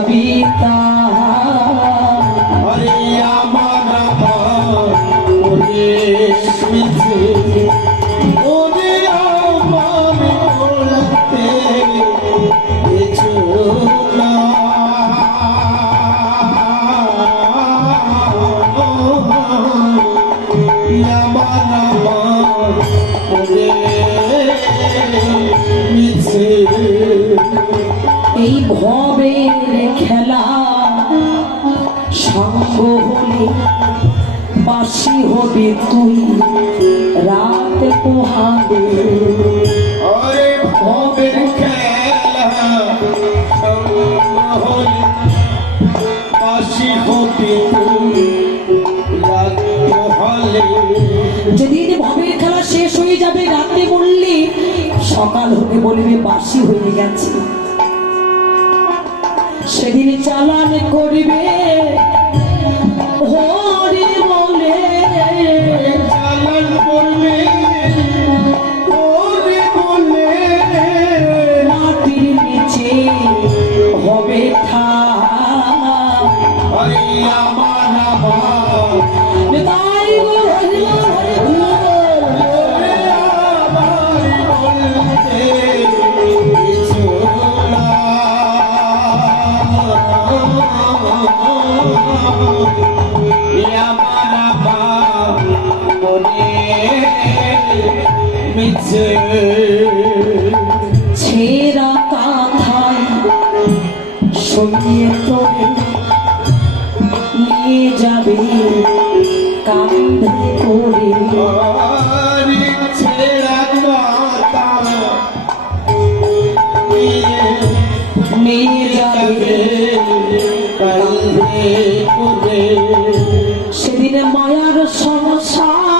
যাবি তা আরে আমার ওরে এই ভবের খেলা সঙ্গ হলে বাসি হবি তুই রাত পোহাবে। ভবের খেলা হল কাশি হতে যেদিন ভবের খেলা শেষ হয়ে যাবে রাতে বললে সকাল হবে বলবে বাসি হয়ে গেছে। সেদিন চালান করবে। হরি বলে চালান করবে। বলে মাটির নিচে হবে ঠাই মিছে। ছেঁড়া কাঁথায় সঙ্গে তোরে নিয়ে যাবে কাঁধে করে। নিয়ে যাবে কাঁধে করে। সেদিন মায়ার সংসার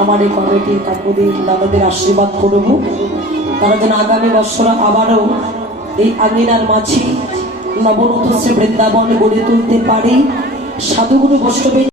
আমার এই কমিটির কাকুদের দাদাদের আশীর্বাদ করব তারা যেন আগামী বছর আবারও এই আঙিনার মাছি নবনত বৃন্দাবন গড়ে তুলতে পারে। সাধুগুরু বৈষ্ণবের